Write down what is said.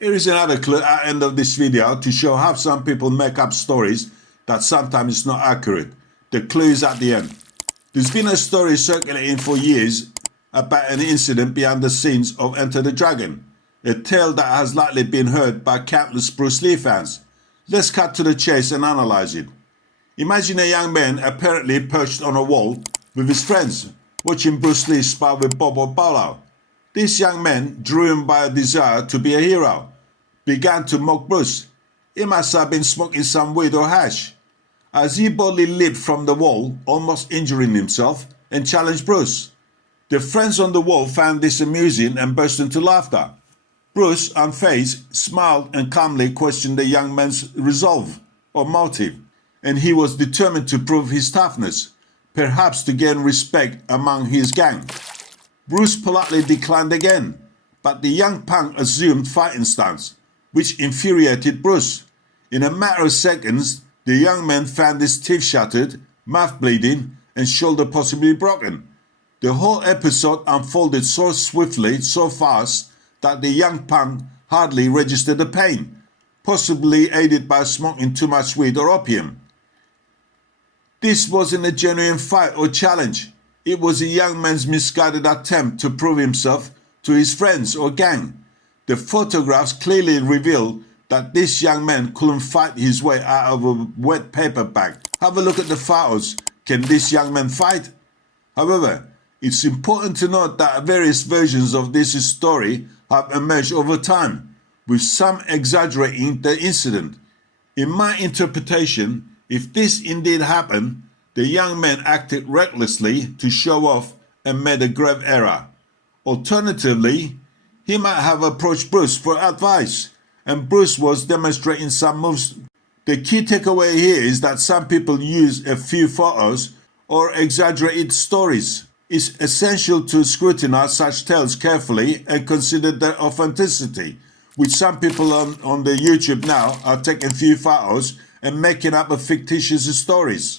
Here is another clue at the end of this video to show how some people make up stories that sometimes is not accurate. The clue is at the end. There's been a story circulating for years about an incident behind the scenes of Enter the Dragon, a tale that has likely been heard by countless Bruce Lee fans. Let's cut to the chase and analyze it. Imagine a young man apparently perched on a wall with his friends, watching Bruce Lee spar with Bobo Paulo. This young man, driven by a desire to be a hero, began to mock Bruce. He must have been smoking some weed or hash, as he boldly leaped from the wall, almost injuring himself, and challenged Bruce. The friends on the wall found this amusing and burst into laughter. Bruce, unfazed, smiled and calmly questioned the young man's resolve or motive, and he was determined to prove his toughness, perhaps to gain respect among his gang. Bruce politely declined again, but the young punk assumed fighting stance, which infuriated Bruce. In a matter of seconds, the young man found his teeth shattered, mouth bleeding, and shoulder possibly broken. The whole episode unfolded so swiftly, so fast, that the young punk hardly registered the pain, possibly aided by smoking too much weed or opium. This wasn't a genuine fight or challenge. It was a young man's misguided attempt to prove himself to his friends or gang. The photographs clearly reveal that this young man couldn't fight his way out of a wet paper bag. Have a look at the photos. Can this young man fight? However, it's important to note that various versions of this story have emerged over time, with some exaggerating the incident. In my interpretation, if this indeed happened, the young man acted recklessly to show off and made a grave error. Alternatively, he might have approached Bruce for advice, and Bruce was demonstrating some moves. The key takeaway here is that some people use a few photos or exaggerated stories. It's essential to scrutinize such tales carefully and consider their authenticity, which some people on the YouTube now are taking few photos and making up a fictitious stories.